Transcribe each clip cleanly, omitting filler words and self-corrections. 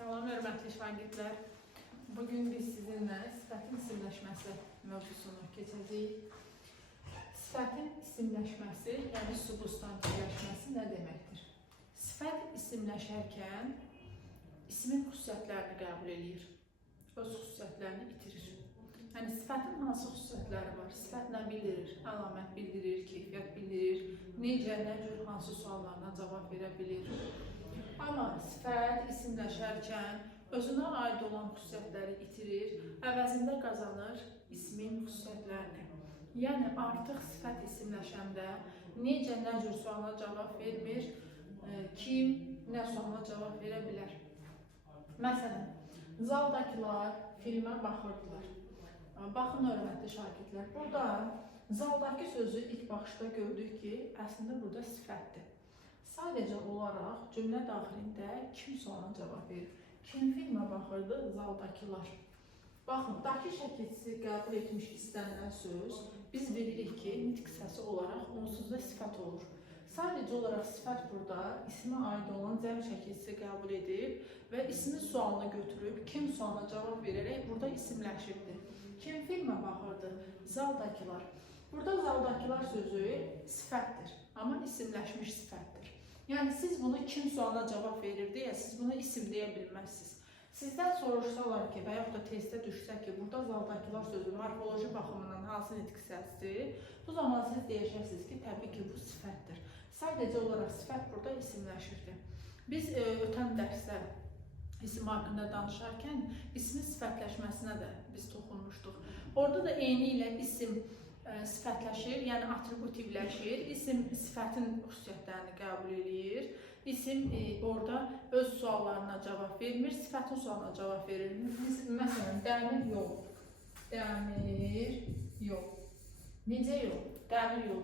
Salam, hörmətli şagirdlər. Bugün biz sizinlə sifətin isimləşməsi mövzusunu keçəcəyik. Sifətin isimləşməsi, yəni substantivləşməsi nə deməkdir? Sifət isimləşərkən ismin xüsusiyyətlərini qəbul edir, öz xüsusiyyətlərini itirir. Yəni sifətin hansı xüsusiyyətləri var? Sifət nə bildirir? Əlamət bildirir, keyfiyyət bildirir, necə, nə cür, hansı suallarına cavab verə bilir. Amma sifət isimləşərkən özünə aid olan xüsusiyyətləri itirir, əvəzində qazanır ismin xüsusiyyətlərini. Yəni artıq sifət isimləşəndə necə, nə cür suala cavab vermir, kim, nə suala cavab verə bilər. Məsələn, zaldakılar filmə baxırdılar. Baxın, hörmətli şagirdlər, burada zaldakı sözü ilk baxışda gördük ki, əslində burada sifətdir. Sadəcə olaraq cümlə daxilində kim sualına cavab verir? Kim filmə baxırdı? Zaldakılar. Baxın, daki şəkilçisi qəbul etmiş istənilən söz, biz bilirik ki, nitq səsi olaraq onsuz da sifət olur. Sadəcə olaraq sifət burada ismə aid olan cəm şəkilçisi qəbul edib və ismin sualını götürüb, kim sualına cavab verərək burada isimləşirdi. Kim filmə baxırdı? Zaldakılar. Burada zaldakılar sözü sifətdir, amma isimləşmiş sifətdir. Yəni siz bunu kim sualına cavab verir deyə, siz bunu isim deyə bilməzsiniz. Sizdən soruşsalar ki, və yaxud da testdə düşsə ki, burada zaldakılar sözü morfoloji baxımından hansı nitq səsdir, bu zaman siz deyəcəksiniz ki, təbii ki, bu sifətdir. Sadəcə olaraq sifət burada isimləşirdi. Biz ötən dərsdə isim haqqında danışarkən ismin sifətləşməsinə də biz toxunmuşduq. Orada da eyni ilə isim sifətləşir, yəni atributivləşir, isim sifətin xüsusiyyətlərini qəbul edir, isim orada öz suallarına cavab vermir, sifətin sualına cavab verir. Məsələn, dəmir yol, dəmir yol, necə yol, dəmir yol.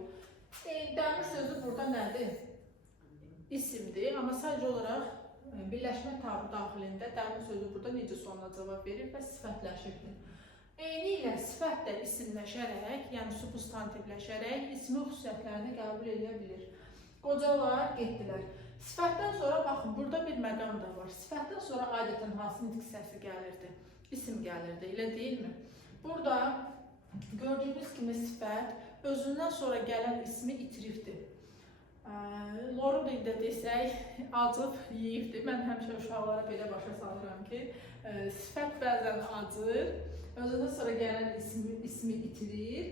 Dəmir sözü burada nədir? İsimdir, amma sadəcə olaraq birləşmə tabu daxilində dəmir sözü burada necə sualına cavab verir və sifətləşirdir. Eyni ilə sifət də isimləşərək, yəni substantivləşərək ismin xüsusiyyətlərini qəbul edə bilir. Qocalar getdilər. Sifətdən sonra, baxın, burada bir məqam da var. Sifətdən sonra adətən hansı nitq səsi gəlirdi? İsim gəlirdi, elə deyilmi? Burada gördüyünüz kimi sifət özündən sonra gələn ismi itiribdir. Loru dildə desək, acıb yeyibdir. Mən həmişə uşaqlara belə başa salıram ki, sifət bəzən acır, özündən sonra gələn ismi itirir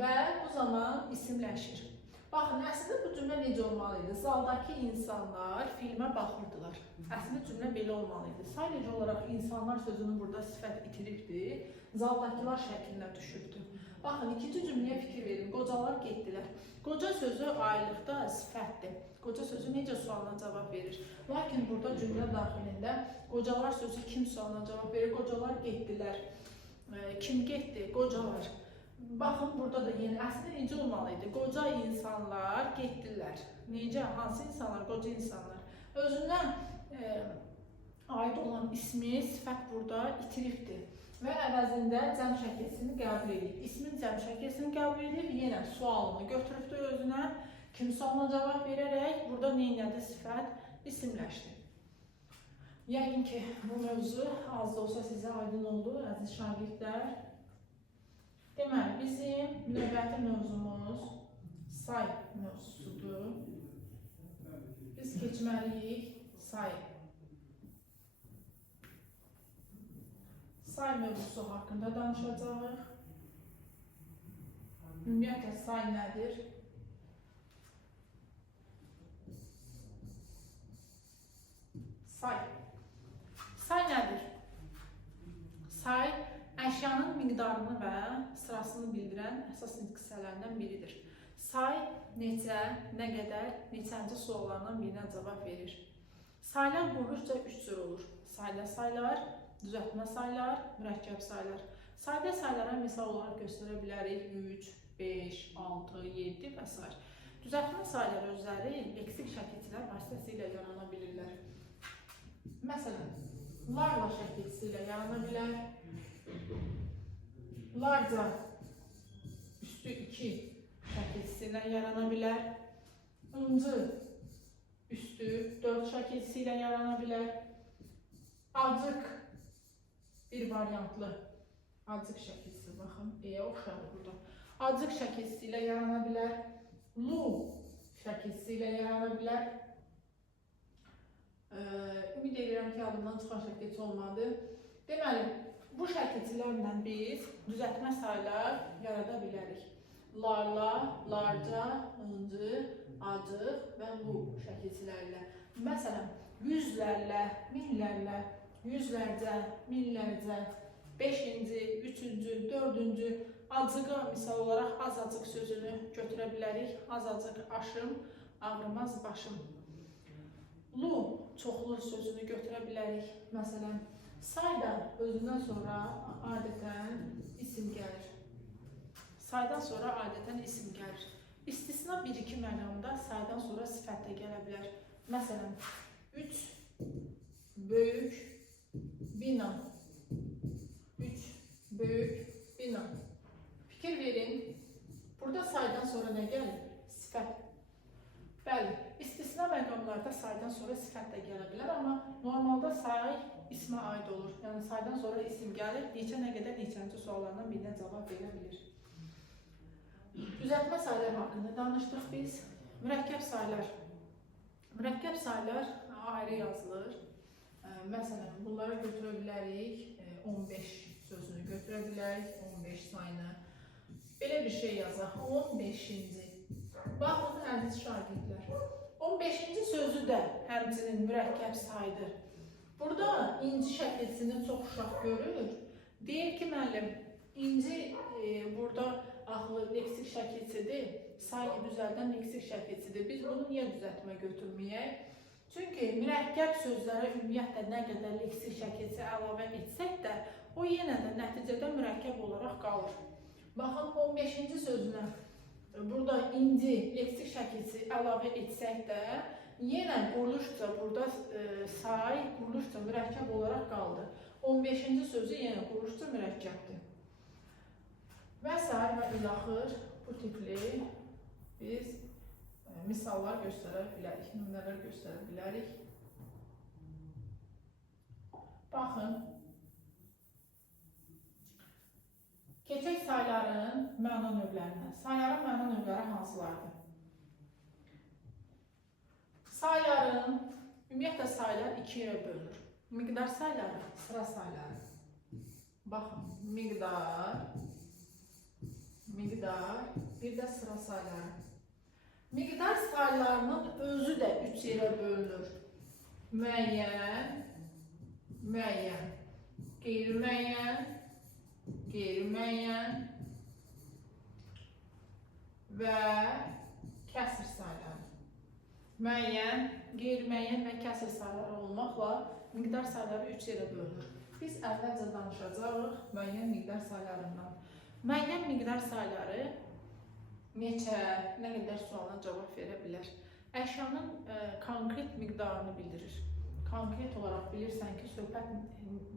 və bu zaman isimləşir. Baxın, əslində bu cümlə necə olmalıydı? Zaldakı insanlar filmə baxırdılar. Əslində cümlə belə olmalıydı. Sadəcə olaraq insanlar sözünün burada sifət itiribdir, zaldakılar şəklinə düşübdür. Baxın, ikinci cümləyə fikir verin. Qocalar getdilər. Qoca sözü aylıqda sifətdir. Qoca sözü necə sualına cavab verir? Lakin burada cümlə daxilində qocalar sözü kim sualına cavab verir? Qocalar getdilər. Kim getdi? Qocalar. Baxın, burada da yəni əslində necə olmalıydı? Qoca insanlar getdilər. Necə? Hansı insanlar? Qoca insanlar. Özündən aid olan ismi, sifət burada itiribdir. Və əvəzində cəm şəkilçisini qəbul edib. İsmin cəm şəkilçisini qəbul edib, yenə sualını götürübdür özünə. Kim sualına cavab verərək, burada neynədir? Sifət isimləşdi. Yəqin ki, bu mövzu az da olsa sizə aydın oldu, əziz şagirdlər. Deməli, bizim növbəti mövzumuz say mövzusudur. Biz keçməliyik say. Say mövzusu haqqında danışacağıq. Ümumiyyətlə, say nədir? Say. Say nədir? Say, əşyanın miqdarını və sırasını bildirən əsas nitq hissələrindən biridir. Say, neçə, nə qədər, neçənci suallarından birinə cavab verir. Saylar quruluşca 3 cür olur. Sayda saylar, düzəltmə saylar, mürəkkəb saylar. Sayda saylara misal olaraq göstərə bilərik 3, 5, 6, 7 və s. Düzəltmə saylar özləri leksik şəkilçilər vasitəsilə yarana bilirlər. Məsələn, larla şəkilçisi ilə yarana bilər. Larca üstü 2 şəkilçisi ilə yarana bilər. Incı üstü 4 şəkilçisi ilə yarana bilər. acıq bir variantlı acıq şəkilsi, baxın, E-yə oxşadır burada. Acıq şəkilsi ilə yarana bilər, lu şəkilsi ilə yarana bilər. Ümid edirəm ki, adımdan çıxan şəkilsi olmadı. Deməli, bu şəkilçilərlə biz düzəltmə saylar yarada bilərik. Larla, larca, ıncı, acıq və lu şəkilçilərlə. Məsələn, yüzlərlə, minlərlə, yüzlərcə, minlərcə, 5-ci, 3-cü, 4-cü acıqa misal olaraq azacıq sözünü götürə bilərik. Azacıq aşım, ağrımaz başım. Lu çoxlu sözünü götürə bilərik. Məsələn, sayda özündən sonra adətən isim gəlir. Saydan sonra adətən isim gəlir. İstisna 1-2 məqamda saydan sonra sifət də gələ bilər. Məsələn, 3 böyük bina. 3 böyük bina. Fikir verin, burada saydan sonra nə gəlir? Sifət. Bəli, istisna məqamlarda saydan sonra sifət də gələ bilər, amma normalda say ismə aid olur. Yəni saydan sonra isim gəlir, neçə nə qədər neçənci suallardan birinə cavab verə bilir. Düzəltmə saylar haqqında danışdıq biz. Mürəkkəb saylar. Mürəkkəb saylar ayrı yazılır. Məsələn, bunları götürə bilərik, 15 sözünü götürə bilərik, 15 sayını. Belə bir şey yazaq, 15-ci. Baxın, əziz şagirdlər, 15-ci sözü də həmçinin mürəkkəb saydır. Burada inci şəkilsini çox uşaq görür. Deyir ki, müəllim, inci burada axı leksik şəkilsidir, sayı düzəldən leksik şəkilsidir. Biz bunu niyə düzəltmə götürməyək? Çünki mürəkkəb sözlərə ümumiyyətlə nə qədər leksik şəkilsi əlavə etsək də, o yenə də nəticədə mürəkkəb olaraq qalır. Baxın, 15-ci sözünə burada inci leksik şəkilsi əlavə etsək də, yenə quruluşca burada say, quruluşca mürəkkəb olaraq qaldı. 15-ci sözü yenə quruluşca mürəkkəbdir. Və sair və ilaxır bu tipli biz misallar göstərə bilərik, nümunələr göstərə bilərik. Baxın, keçək sayların məna növlərinə. Sayların məna növləri hansılardır? Sayların, ümumiyyətlə saylar 2 yerə bölünür. Miqdar sayları, sıra sayları. Baxın, miqdar, bir də sıra sayları. Miqdar saylarının özü də 3 yerə bölünür. Müəyyən, müəyyən, qeyri-müəyyən, qeyri-müəyyən və kəsr sayları. Müəyyən, qeyri-müəyyən və kəsr sayları olmaqla miqdar sayları 3 yerə bölünür. Biz əvvəlcə danışacağıq müəyyən miqdar saylarından. Müəyyən miqdar sayları neçə, nə qədər sualına cavab verə bilər. Əşyanın konkret miqdarını bildirir. Konkret olaraq bilirsən ki, söhbət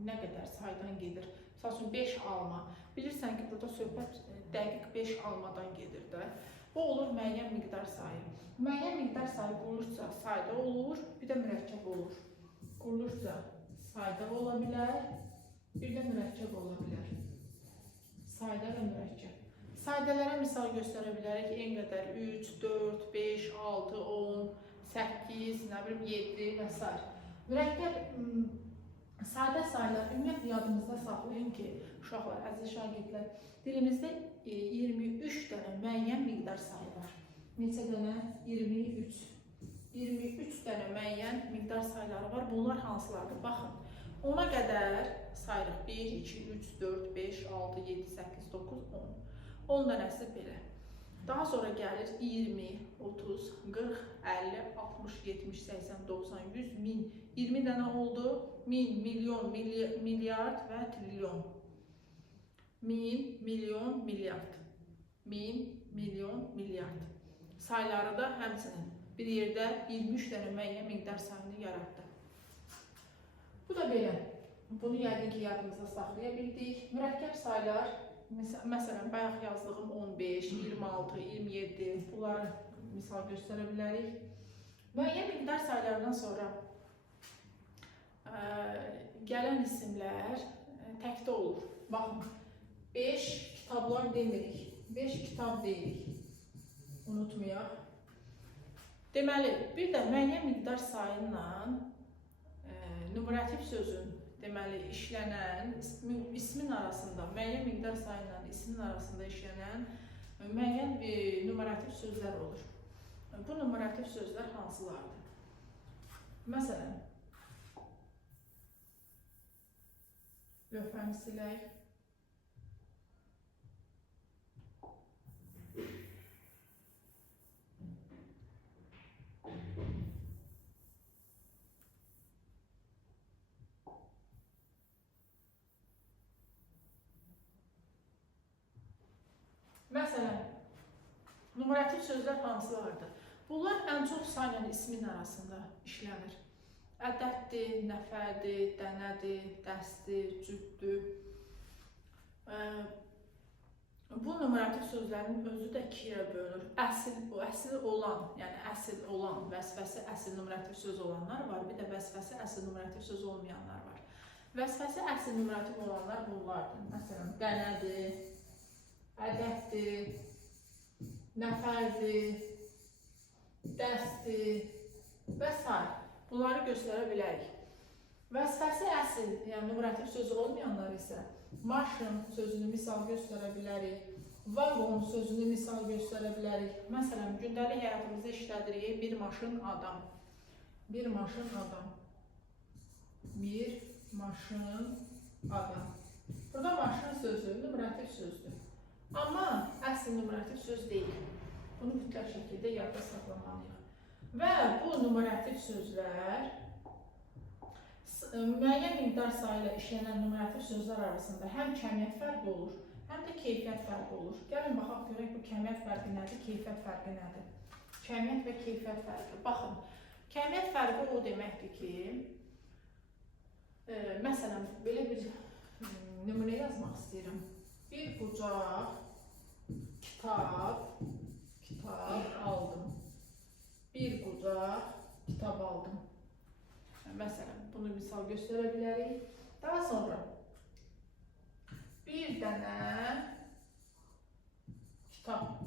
nə qədər saydan gedir. Məsəl üçün 5 alma. Bilirsən ki, burada söhbət dəqiq 5 almadan gedir də. Bu olur müəyyən miqdar sayı. Müəyyən miqdar sayı quruluşca sayda olur, bir də mürəkkəb olur. Quruluşca sayda ola bilər, bir də mürəkkəb ola bilər. Sayda və mürəkkəb. Saydələrə misal göstərə bilərik. En qədər 3, 4, 5, 6, 10, 8, nə bilim 7 və s. Mürəkkəb sadə saylar ümumiyyətlə yadımızda saxlayın ki, uşaqlar, əziz şagirdlər, dilimizdə 23 dənə müəyyən miqdar sayı var. Neçə dənə? 23. 23 dənə müəyyən miqdar sayları var. Bunlar hansılardır? Baxın. Ona qədər sayırıq. 1, 2, 3, 4, 5, 6, 7, 8, 9, 10. 10 dənəsi belə. Daha sonra gəlir 20, 30, 40, 50, 60, 70, 80, 90, 100, 1000. 20 dənə oldu. 1000, milyon, milyard və trilyon. 1000, milyon, milyard. 1000, milyon, milyard. Sayları da həmçinin bir yerdə 23 dənə müəyyən miqdar sayını yaratdı. Bu da belə. Bunu yəqin ki, yadımızda saxlaya bildik. Mürəkkəb saylar, məsələn, bayaq yazdığım 15, 26, 27, bunları misal göstərə bilərik. Müəyyən miqdar saylardan sonra gələn isimlər təkdə olur. Baxın, 5 kitablar demirik, 5 kitab deyirik. Unutmayaq. Deməli, bir də müəyyən miqdar sayı ilə numerativ sözün deməli işlənən ismin arasında, müəyyən miqdar sayı ilə ismin arasında işlənən müəyyən numerativ sözlər olur. Bu numerativ sözlər hansılardır? Məsələn, lövhəni silək. Məsələn, numerativ sözlər hansılardır? Bunlar ən çox sayla ismin arasında işlənir. Ədəddir, nəfərdir, dənədir, dəstdir, cütdür. Bu numerativ sözlərin özü də ikiyə bölünür. Əsl olan, yəni əsl olan, vəzifəsi əsl numerativ söz olanlar var. Bir də vəzifəsi əsl numerativ söz olmayanlar var. Vəzifəsi əsl numerativ olanlar bunlardır. Məsələn, dənədir, ədəddir, nəfərdir, dəstdir və s. Bunları göstərə bilərik. Vəzifəsi əsl, yəni numerativ sözü olmayanlar isə maşın sözünü misal göstərə bilərik, vaqon sözünü misal göstərə bilərik. Məsələn, gündəlik həyatımızda işlədirik bir maşın adam. Bir maşın adam. Bir maşın adam. Burada maşın sözü numerativ sözdür. Amma əsl numerativ söz deyil. Bunu mütləq şəkildə yadda saxlamalıyıq. Və bu numerativ sözlər müəyyən miqdar sayı ilə işlənən numerativ sözlər arasında həm kəmiyyət fərqi olur, həm də keyfiyyət fərqi olur. Gəlin, baxaq görək bu kəmiyyət fərqi nədir, keyfiyyət fərqi nədir? Kəmiyyət və keyfiyyət fərqi. Baxın, kəmiyyət fərqi o deməkdir ki, məsələn, belə bir nümunə yazmaq istəyirəm. Bir qucaq kitab aldım. Bir qucaq kitab aldım. Məsələn, bunu misal göstərə bilərik. Daha sonra bir dənə kitab.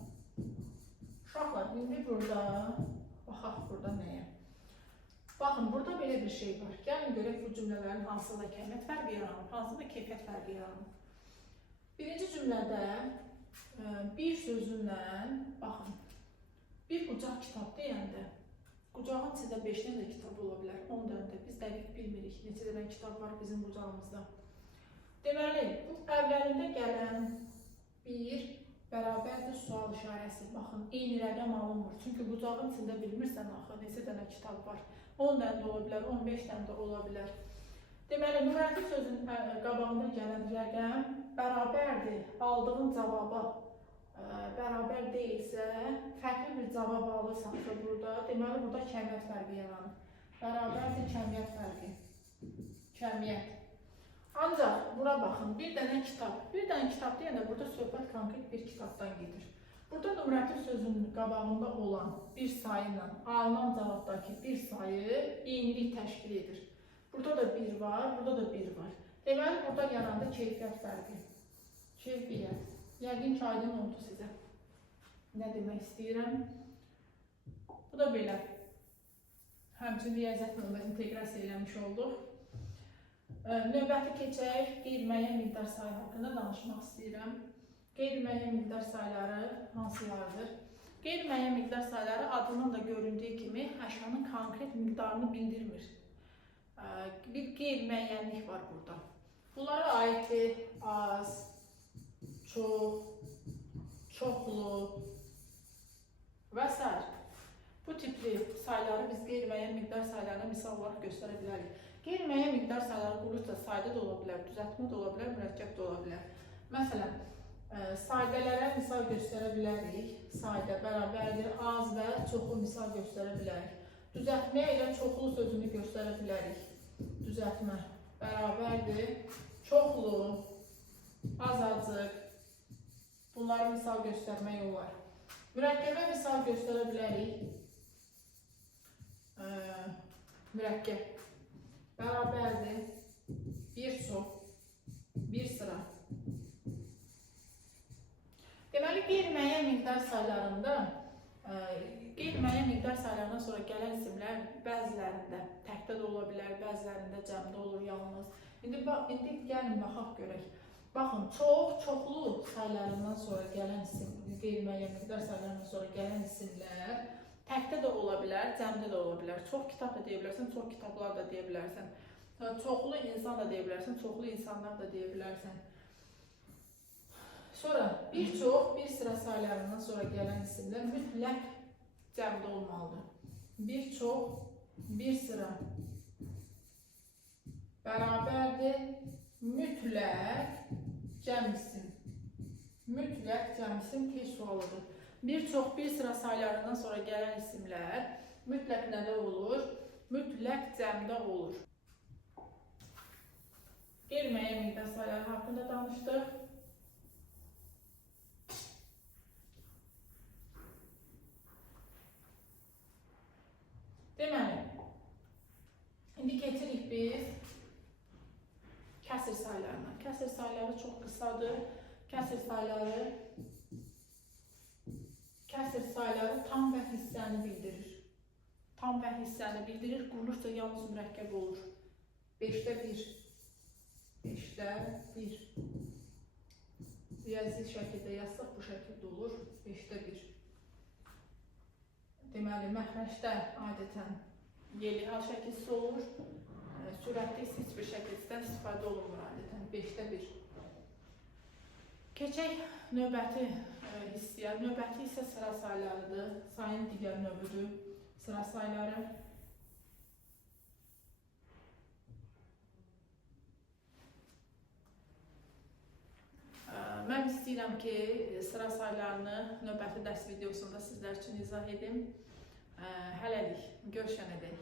Uşaqlar, indi burada, baxaq burada nəyə? Baxın, burada belə bir şey var. Gəlin görək bu cümlələrin hansıda kəmiyyət fərqi yaranır, hansıda keyfiyyət fərqi yaranır. Birinci cümlədə bir sözünlə, baxın, bir qucaq kitab deyəndə, qucağın içində 5 dənə kitab ola bilər, 10 dənə də biz dəqiq bilmirik neçə dənə kitab var bizim qucağımızda. Deməli, bu əvvəlində gələn bir bərabərdir sual işarəsi. Baxın, eyni rəqəm alınmır. Çünki qucağın içində bilmirsən axı neçə dənə kitab var. 10 dənə də ola bilər, 15 dənə də ola bilər. Deməli, numerativ sözün qabağında gələn rəqəm bərabərdir. Aldığın cavaba bərabər deyilsə, fərqli bir cavab alırsansa burada, deməli, burada kəmiyyət fərqi yaranır. Bərabərdir kəmiyyət fərqi. Kəmiyyət. Ancaq bura baxın, bir dənə kitab. Bir dənə kitab deyəndə burada söhbət konkret bir kitabdan gedir. Burada numerativ sözün qabağında olan bir sayı ilə alınan cavabdakı bir sayı eynilik təşkil edir. Burada da bir var, burada da bir var. Deməli, burada yarandı keyfiyyət fərqi. Keyfiyyət. Yəqin ki, aydın oldu sizə. Nə demək istəyirəm? Bu da belə. Həmçinin riyaziyyatla inteqrasiya eləmiş olduq. Növbəti keçək, qeyri-müəyyən miqdar sayı haqqında danışmaq istəyirəm. Qeyri-müəyyən miqdar sayıları hansılardır? Qeyri-müəyyən miqdar sayıları adının da göründüyü kimi əşyanın konkret miqdarını bildirmir. Bir qeyri-müəyyənlik var burada. Bunlara aiddir az, çox, çoxlu və s. Bu tipli sayıları biz qeyri-müəyyən miqdar sayılarına misal olaraq göstərə bilərik. Qeyri-müəyyən miqdar sayıları qurulursa sayda da ola bilər, düzəltmə də ola bilər, mürəkkəb də ola bilər. Məsələn, saydələrə misal göstərə bilərik. Sayda bərabərdir, az və çoxlu misal göstərə bilərik. Düzəltmə ilə çoxlu sözünü göstərə bilərik. Düzəltmə bərabərdir, çoxlu, azacıq. Bunları misal göstərmək olar. Mürəkkəbə misal göstərə bilərik. Mürəkkəb bərabərdir, hissəsində cəmdə olur yalnız. İndi gəlin baxaq görək. Baxın, çoxlu saylarından sonra gələn isim, qeyri-müəyyən miqdar saylarından sonra gələn isimlər təkdə də ola bilər, cəmdə də ola bilər. Çox kitab da deyə bilərsən, çox kitablar da deyə bilərsən. Çoxlu insan da deyə bilərsən, çoxlu insanlar da deyə bilərsən. Sonra bir sıra saylarından sonra gələn isimlər mütləq cəmdə olmalıdır. Bir sıra bərabərdir, mütləq cəm isim. Mütləq cəm isim tez sualıdır. Bir sıra saylarından sonra gələn isimlər mütləq nədə olur? Mütləq cəmdə olur. Qeyri-müəyyən miqdar sayları haqqında danışdıq. Deməli, indi keçirik biz kəsr saylarına. Kəsr sayları çox qısadır. Kəsr sayları tam və hissəni bildirir. Tam və hissəni bildirir, qurulursa yalnız mürəkkəb olur. 5'də 1. 5'də 1. Riyazi şəkildə yazsaq bu şəkildə olur. 5'də 1. Deməli, məxrəcdə adətən yelihal şəkilsi olur. Sürətdə isə heç bir şəkildən istifadə olunmur adətən. 5'də 1. Keçək növbəti hissəyə. Növbəti isə sıra saylarıdır. Sayın digər növüdür. Sıra sayları. Mən istəyirəm ki, sıra saylarını növbəti dərs videosunda sizlər üçün izah edim. Hələlik, görüşənədək.